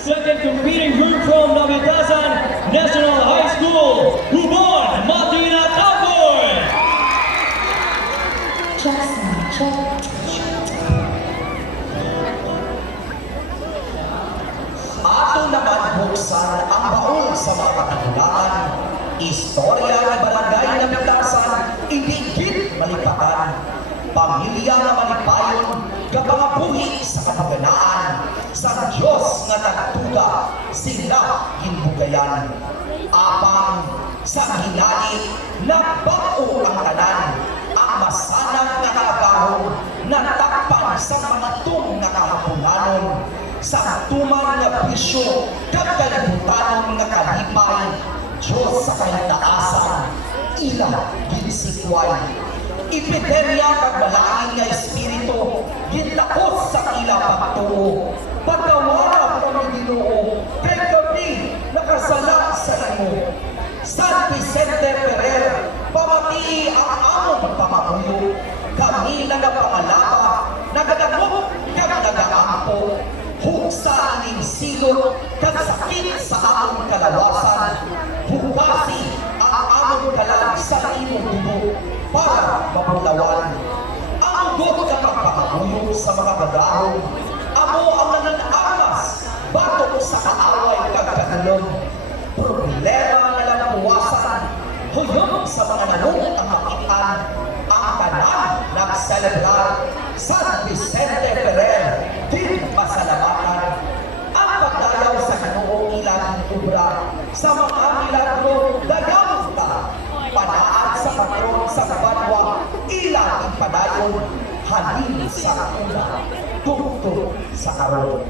Second competing group from Navitasan National High School, Hubon Matina Tapoy. Jackson, check. Ato naman buksan ang baon sa mga katulaan. Istorya ng barangay na Navitasan, inigit malipatan. Pamilya na malipayon, kapangabuhi sa kapaganaan. Sa Diyos nga nagtuga, sila ginbugayan. Apang sa hinali, nagbao ang tanan. Ang masanag na kaagahon, natakpan sa mga tung na kahapunanon. Sa tuman na bisyo, kakalibutan nga kalipay. Diyos sa kaitaasan, ila ginsikway. Ipidemya kag malaking nga espiritu, gintakos sa ila pagtuo. Pagkawarap kami Ginoo, kay kami nakasala sa imo. San Vicente Ferrer, pamati ang among pamamuyo. Kami nagapangalapa, nagadamot kag nagaampo. Huksa ining silot kag sakit sa among kalawasan. Bukasi ang among kalag sa imong dugo para mapulawan. Ang ugot ka pagpakabuyo sa mga bagahon. Amo ang nananamas, batok sa kaaway kag katulog. Problema na lang puwasan, huyong sa mga nanong ang makitaan. Ang kanan nagselebrar, San Vicente Ferrer, din masalamatan. Ang pagdayaw sa Ginoo ilang obra, sa mga milagro dayaw ta. Panaan sa patron sa banwa, ilang ipadayon, halin sa una, tungtong sa karon.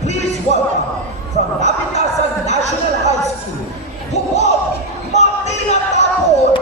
Please welcome from Navitasan National High School, Hubon Matina Tapoy.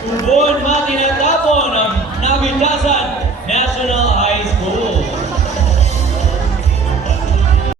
Ubon matinatapon ng nabitasan